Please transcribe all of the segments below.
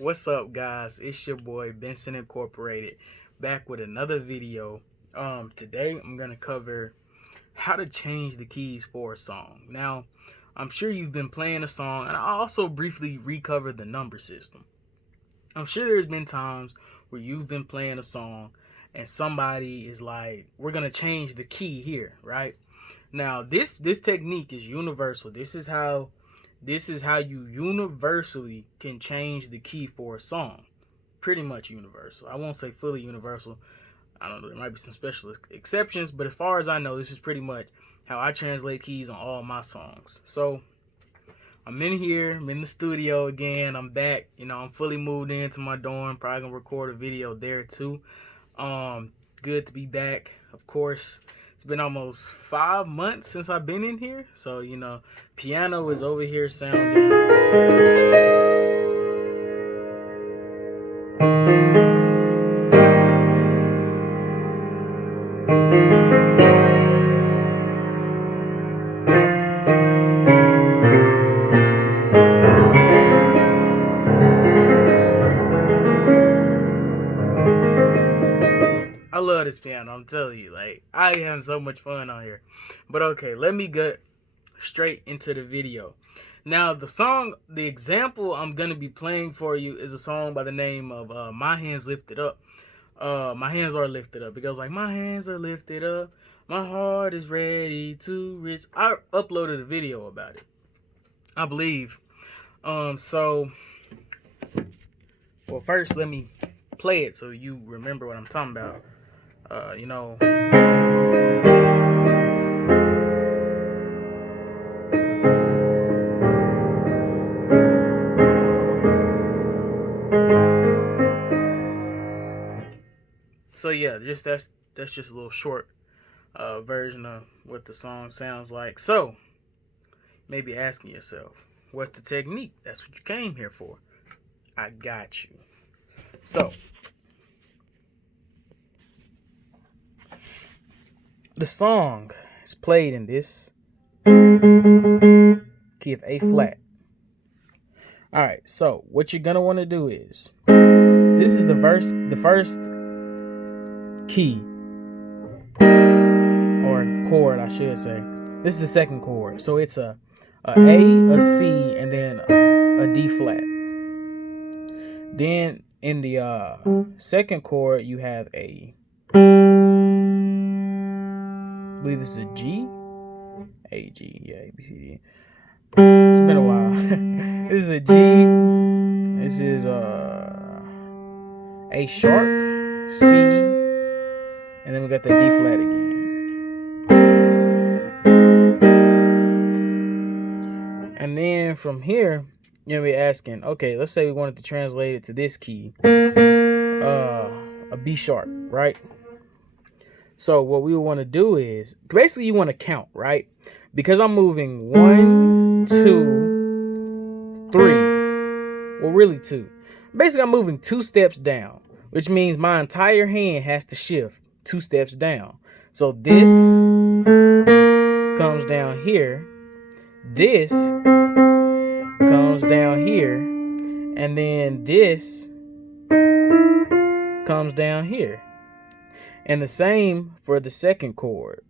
What's up, guys? It's your boy Benson Incorporated, back with another video. Today I'm gonna cover how to change the keys for a song. Now, I'm sure you've been playing a song, and I also briefly recovered the number system. I'm sure there's been times where you've been playing a song, and somebody is like, "We're gonna change the key here," right? Now, this technique is universal. This is how you universally can change the key for a song. Pretty much universal. I won't say fully universal. I don't know. There might be some special exceptions, but as far as I know, this is pretty much how I translate keys on all my songs. So I'm in here. I'm in the studio again. I'm back. I'm fully moved into my dorm. Probably gonna record a video there too. Good to be back. Of course, it's been almost 5 months since I've been in here. So, piano is over here sounding. I love this piano. I'm telling you, like, I have so much fun on here. But okay, let me get straight into the video. Now, the example I'm gonna be playing for you is a song by the name of "My Hands Lifted Up." My hands are lifted up. It goes like, "My hands are lifted up. My heart is ready to risk." I uploaded a video about it, I believe. So, well, first let me play it so you remember what I'm talking about. Uh, you know. So yeah, that's just a little short version of what the song sounds like. So maybe asking yourself, what's the technique? That's what you came here for. I got you. So the song is played in this key of A flat. All right. So what you're gonna want to do is, this is the first key or chord, I should say. This is the second chord. So it's a A, a C, and then a D flat. Then in the second chord, you have I believe this is a G, A, G, yeah, A, B, C, D. It's been a while. This is a G. This is A sharp, C, and then we got the D flat again. And then from here, you'll be asking, okay, let's say we wanted to translate it to this key, a B sharp, right? So what we want to do is, basically you want to count, right? Because I'm moving 1, 2, 3. Well, really 2. Basically, I'm moving 2 steps down, which means my entire hand has to shift 2 steps down. So this comes down here. This comes down here. And then this comes down here. And the same for the second chord.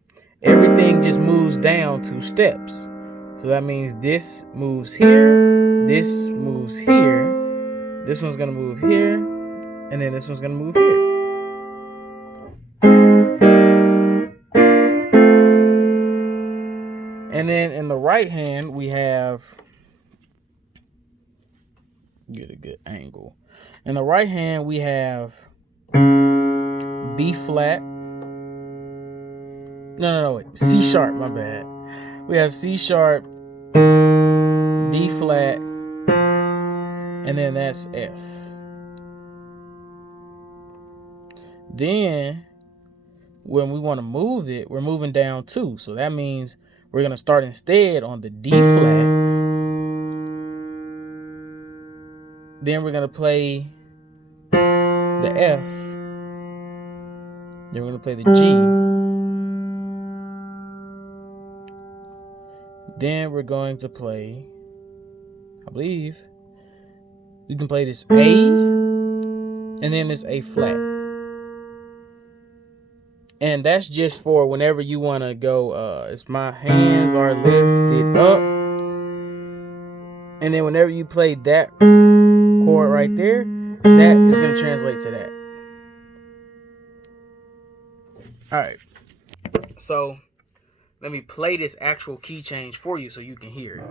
Everything just moves down 2 steps. So that means this moves here, this moves here, this one's gonna move here, and then this one's gonna move here. And then in the right hand, we have, get a good angle. In the right hand, we have B flat. No, wait. C sharp, my bad. We have C sharp, D flat, and then that's F. Then when we want to move it, we're moving down 2. So that means we're going to start instead on the D flat. Then we're going to play the F. Then we're going to play the G. Then we're going to play, I believe, You can play this A, and then this A flat. And that's just for whenever you want to go, it's my hands are lifted up. And then whenever you play that chord right there, that is going to translate to that. All right. So let me play this actual key change for you so you can hear it.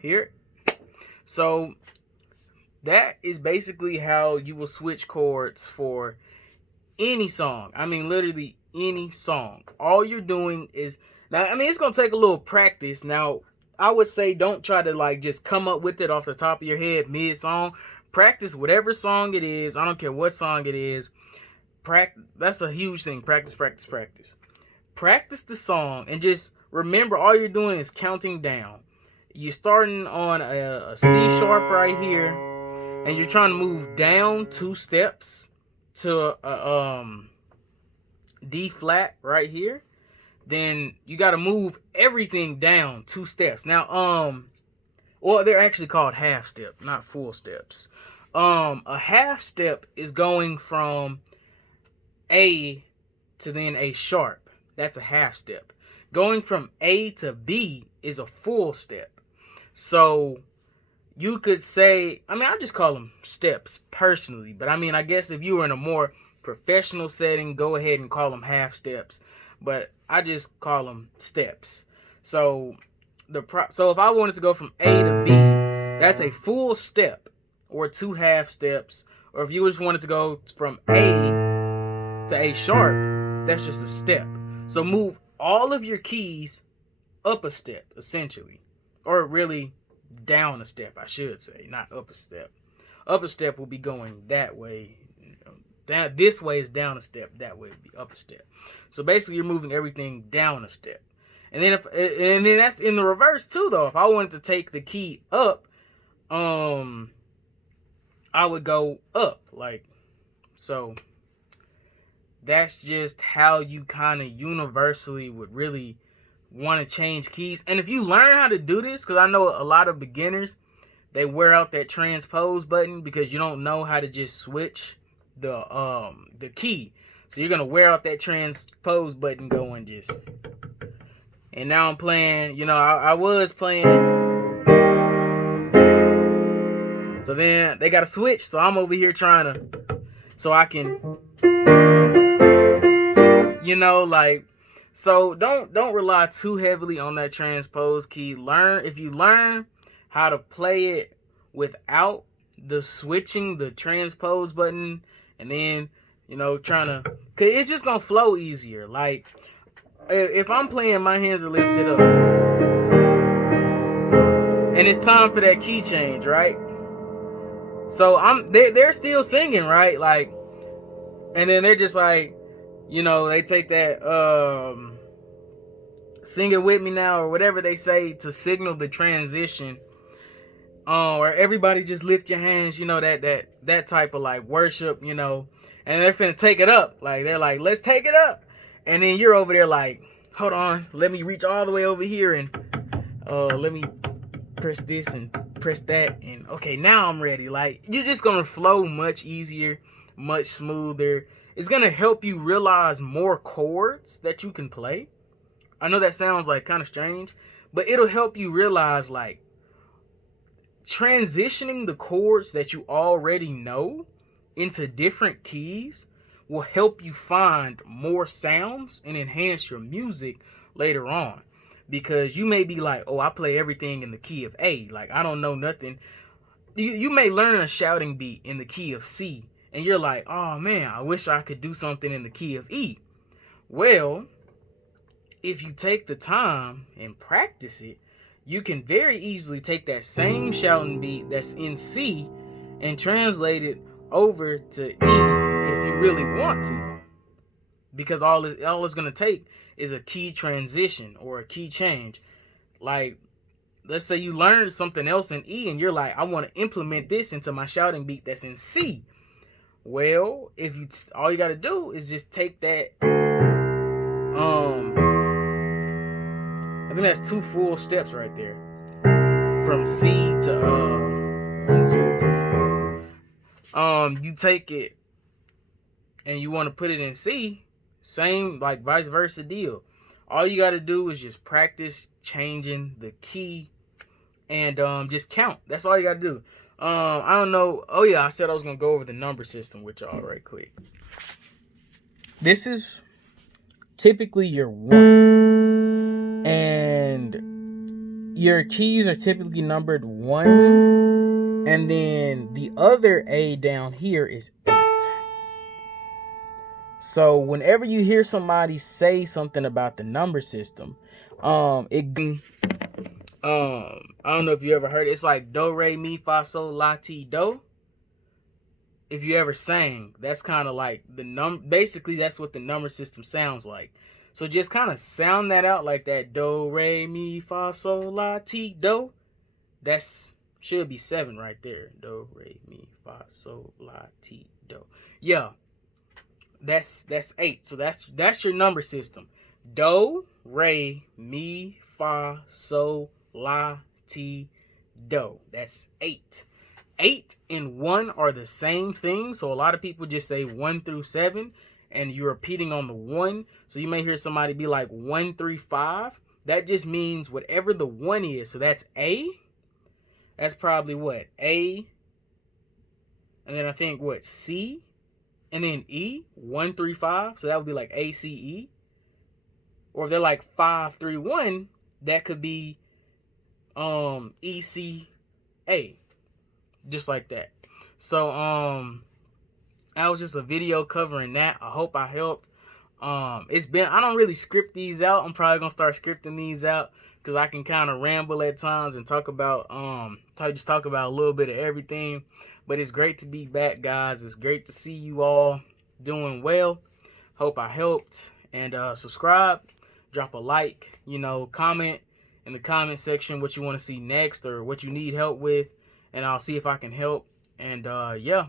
Here. So that is basically how you will switch chords for any song. I mean, literally any song. All you're doing is, now, I mean, it's going to take a little practice. Now, I would say don't try to like just come up with it off the top of your head mid-song. Practice whatever song it is. I don't care what song it is. That's a huge thing. Practice, practice, practice. Practice the song and just remember all you're doing is counting down. You're starting on a C sharp right here, and you're trying to move down 2 steps to a D flat right here. Then you got to move everything down 2 steps. Now, well, they're actually called half step, not full steps. A half step is going from A to then A sharp. That's a half step. Going from A to B is a full step. So you could say, I mean, I just call them steps personally, but I mean, I guess if you were in a more professional setting, go ahead and call them half steps, but I just call them steps. So so if I wanted to go from A to B, that's a full step or 2 half steps. Or if you just wanted to go from A to A sharp, that's just a step. So move all of your keys up a step, essentially. Or really down a step, I should say, not up a step. Up a step will be going that way. Down this way is down a step, that way would be up a step. So basically you're moving everything down a step. And then that's in the reverse too though. If I wanted to take the key up, I would go up, like so. That's just how you kind of universally would really want to change keys. And if you learn how to do this, because I know a lot of beginners, they wear out that transpose button because you don't know how to just switch the key. So you're gonna wear out that transpose button going just. And now I'm playing, you know, I was playing. So then they got to switch. So I'm over here trying to, so I can, you know, like, so don't rely too heavily on that transpose key. If you learn how to play it without the switching the transpose button, and then, you know, trying to, cause it's just gonna flow easier. Like if I'm playing My Hands Are Lifted Up and it's time for that key change, right? So they're still singing, right? Like, and then they're just like, you know, they take that sing it with me now or whatever they say to signal the transition. Or everybody just lift your hands, you know, that type of like worship, you know, and they're finna take it up. Like they're like, let's take it up. And then you're over there like, hold on, let me reach all the way over here and let me press this and press that. And okay, now I'm ready. Like, you're just gonna flow much easier, much smoother. It's gonna help you realize more chords that you can play. I know that sounds like kind of strange, but it'll help you realize like transitioning the chords that you already know into different keys will help you find more sounds and enhance your music later on. Because you may be like, oh, I play everything in the key of A. Like, I don't know nothing. You may learn a shouting beat in the key of C. And you're like, oh, man, I wish I could do something in the key of E. Well, if you take the time and practice it, you can very easily take that same shouting beat that's in C and translate it over to E if you really want to, because all it's gonna take is a key transition or a key change. Like, let's say you learned something else in E and you're like, I want to implement this into my shouting beat that's in C. Well, if you all you got to do is just take that. I think that's 2 full steps right there, from C to 1, 2, 3, 4. You take it and you want to put it in C. Same, like vice versa deal. All you got to do is just practice changing the key and just count. That's all you got to do. I don't know. Oh yeah, I said I was gonna go over the number system with y'all right quick. This is typically your 1, and your keys are typically numbered 1, and then the other A down here is 8. So whenever you hear somebody say something about the number system, I don't know if you ever heard it. It's like do, re, mi, fa, sol, la, ti, do. If you ever sang, that's kind of like basically that's what the number system sounds like. So just kind of sound that out like that. Do, re, mi, fa, sol, la, ti, do. That's should be 7 right there. Do, re, mi, fa, sol, la, ti, do. Yeah. That's 8. So that's your number system. Do, re, mi, fa, sol, la, ti, do. That's 8. 8 and 1 are the same thing. So a lot of people just say 1 through 7 and you're repeating on the 1. So you may hear somebody be like 1 through 5. That just means whatever the 1 is. So that's A. That's probably what? A. And then I think what? C. And then E. 1 through 5. So that would be like A, C, E. Or if they're like 5 through 1, that could be E, C, A. Just like that. So that was just a video covering that. I hope I helped. I don't really script these out. I'm probably gonna start scripting these out because I can kind of ramble at times and talk about a little bit of everything. But it's great to be back, guys. It's great to see you all doing well. Hope I helped. And subscribe, drop a like, comment in the comment section what you want to see next or what you need help with, and I'll see if I can help. And yeah.